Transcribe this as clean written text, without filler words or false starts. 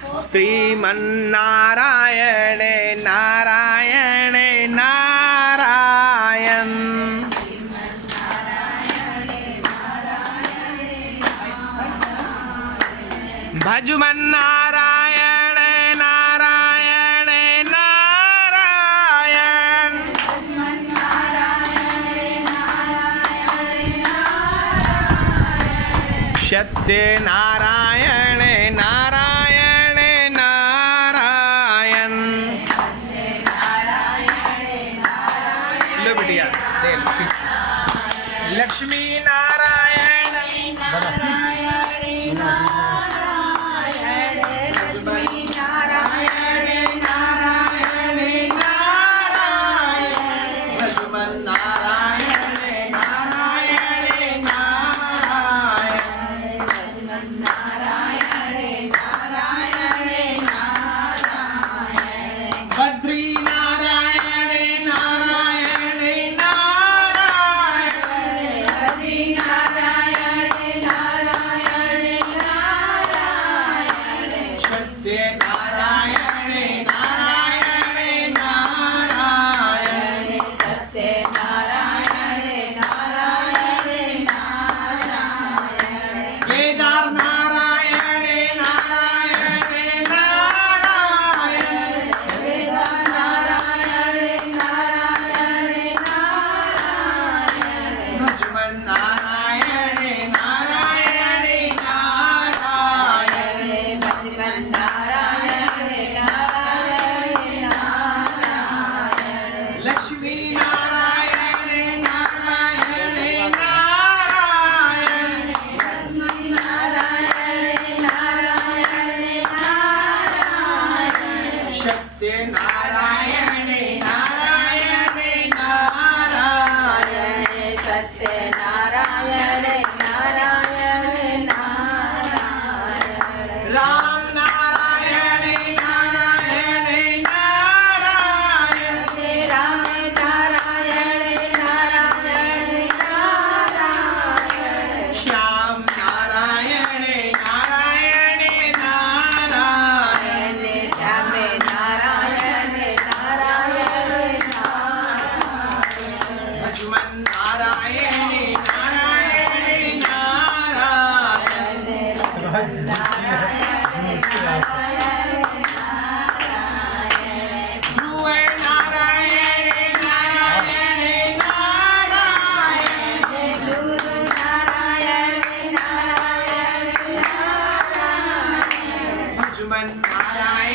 श्रीमन्नारायण नारायण नारायण भजमन्नारायण नारायण नारायण सत्य नारायण नारायण नारायण लो बिटिया लक्ष्मी नारायण बद्री नारायण नारायण नारायण बद्री नारायण नारायण नारायण सत्य नारायण नारायण नारायण सत्य नारायण नारायण नारायण केदार नारायण नारायण लक्ष्मी नारायण नारायण नारायण सत्य नारायण नारायण नारायण सत्य नारायण नारायण नारायण राम नारायण नारायण नारायण राम नारायण नारायण नारायण श्याम नारायण नारायण नारायण श्याम नारायण नारायण भजमन नारायण नारायण नारायण ध्रुव नारायण नारायण नारायण ध्रुव नारायण नारायण भजमन नारायण